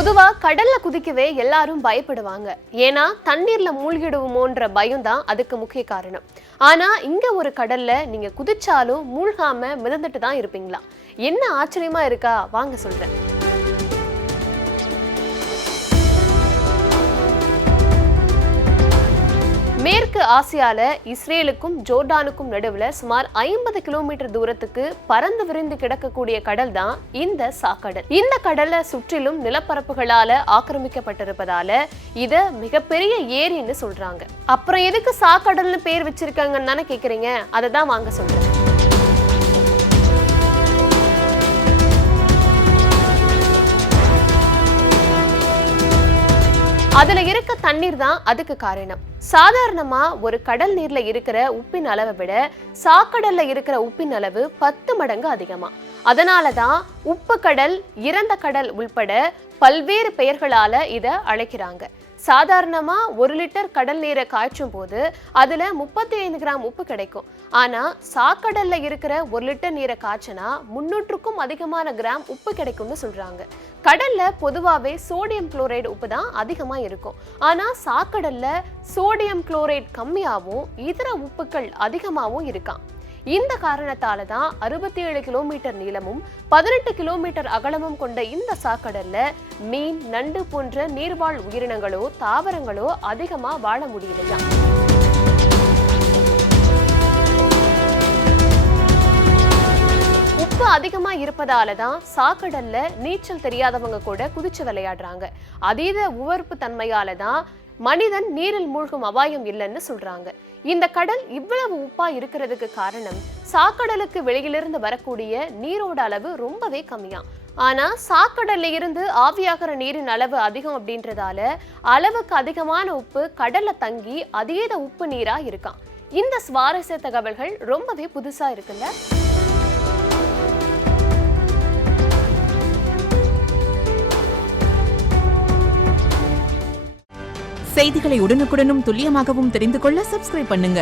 பொதுவா கடல்ல குதிக்கவே எல்லாரும் பயப்படுவாங்க. ஏன்னா தண்ணீர்ல மூழ்கிடுவோமோன்ற பயம் தான் அதுக்கு முக்கிய காரணம். ஆனா இங்க ஒரு கடல்ல நீங்க குதிச்சாலும் மூழ்காம மிதந்துட்டு தான் இருப்பீங்களா? என்ன ஆச்சரியமா இருக்கா? வாங்க சொல்றேன். மேற்கு ஆசியால இஸ்ரேலுக்கும் ஜோர்டானுக்கும் நடுவுல சுமார் 50 கிலோமீட்டர் தூரத்துக்கு பறந்து விரிந்து கிடக்கக்கூடிய கடல் தான் இந்த சாக்கடல். இந்த கடலை சுற்றிலும் நிலப்பரப்புகளால ஆக்கிரமிக்கப்பட்டிருப்பதால இத மிகப்பெரிய ஏரின்னு சொல்றாங்க. அப்புறம் எதுக்கு சாக்கடல்னு பேர் வச்சிருக்காங்கன்னு தானே கேக்குறீங்க? அதை தான் வாங்க சொல்றேன். அதுல இருக்க தண்ணீர் தான் அதுக்கு காரணம். சாதாரணமா ஒரு கடல் நீர்ல இருக்கிற உப்பின் அளவை விட சாக்கடல்ல இருக்கிற உப்பின் அளவு 10 மடங்கு அதிகமா. அதனாலதான் உப்பு கடல், இறந்த கடல் உள்பட பல்வேறு பெயர்களால இத அழைக்கிறாங்க. சாதாரணமா 1 லிட்டர் கடல் நீரை காய்ச்சும் போது அதுல 35 கிராம் உப்பு கிடைக்கும். ஆனா சாக்கடல்ல இருக்கிற 1 லிட்டர் நீரை காய்ச்சினா 300க்கும் அதிகமான கிராம் உப்பு கிடைக்கும்னு சொல்றாங்க. கடல்ல பொதுவாவே சோடியம் குளோரைடு உப்பு தான் அதிகமா இருக்கும். ஆனா சாக்கடல்ல சோடியம் குளோரைடு கம்மியாவும் இதர உப்புக்கள் அதிகமாவும் இருக்காம். இந்த காரணத்தால தான் 67 கிலோமீட்டர் நீளமும் 18 கிலோமீட்டர் அகலமும் கொண்ட இந்த சாக்கடல்ல மீன், நண்டு போன்ற நீர்வாழ் உயிரினங்களோ தாவரங்களோ அதிகமா வாழ முடியலையா. உப்பு அதிகமா இருப்பதால தான் சாக்கடல்ல நீச்சல் தெரியாதவங்க கூட குதிச்சு விளையாடுறாங்க. அதீத உவர்ப்பு தன்மையால தான் மனிதன் நீரில் மூழ்கும் அபாயம் இல்லைன்னு சொல்றாங்க. இந்த கடல் இவ்வளவு உப்பா இருக்கிறதுக்கு காரணம் சாக்கடலுக்கு வெளியிலிருந்து வரக்கூடிய நீரோட அளவு ரொம்பவே கம்மியா. ஆனா சாக்கடல்ல இருந்து ஆவியாகிற நீரின் அளவு அதிகம் அப்படின்றதால அளவுக்கு அதிகமான உப்பு கடல்ல தங்கி அதீத உப்பு நீரா இருக்காம். இந்த சுவாரஸ்ய தகவல்கள் ரொம்பவே புதுசா இருக்குல்ல. செய்திகளை உடனுக்குடனும் துல்லியமாகவும் தெரிந்து கொள்ள சப்ஸ்கிரைப் பண்ணுங்க.